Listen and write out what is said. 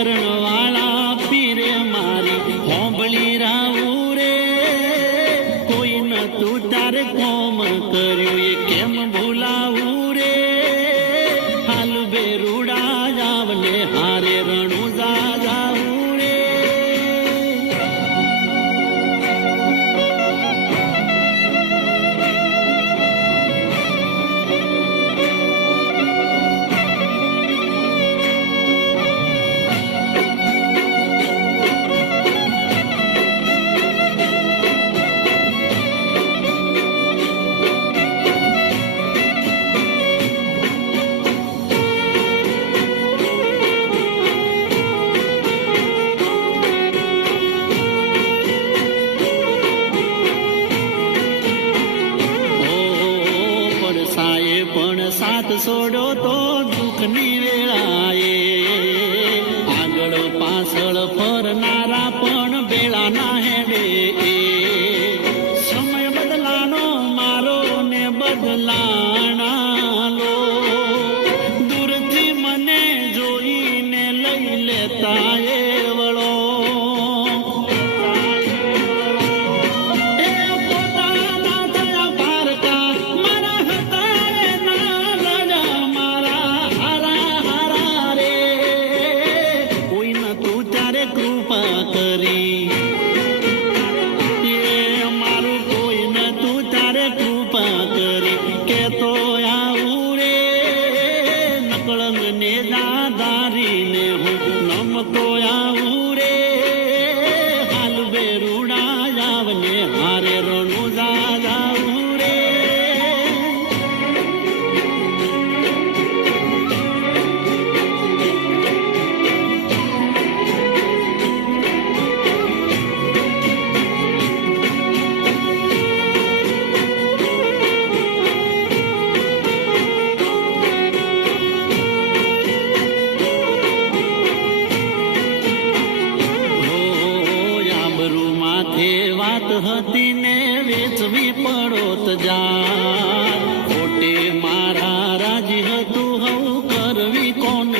કરણ વાળા પીરે મારી હોંભળી રાવું રે કોઈ નતું તારે કોમ કર્યું એ કેમ ભૂલાવું રે હાલ બેરુડા જાવને હારે રણુજા જાવું રે પણ સાથ છોડો તો દુઃખની વેળાએ આગળ પાછળ ફરનારા પણ બેળાના હેડે સમય બદલાનો મારો ને બદલાણાલો દૂરથી મને જોઈને લઈ લેતા એ વળો દાદારીને હું નમતો આવું રે હાલ બેરુડા જાવને હારે રણુજા જાવું રે વાત હતી ને વેચવી પડોત જા ખોટે મારા રાજી હતું હું કરવી કોને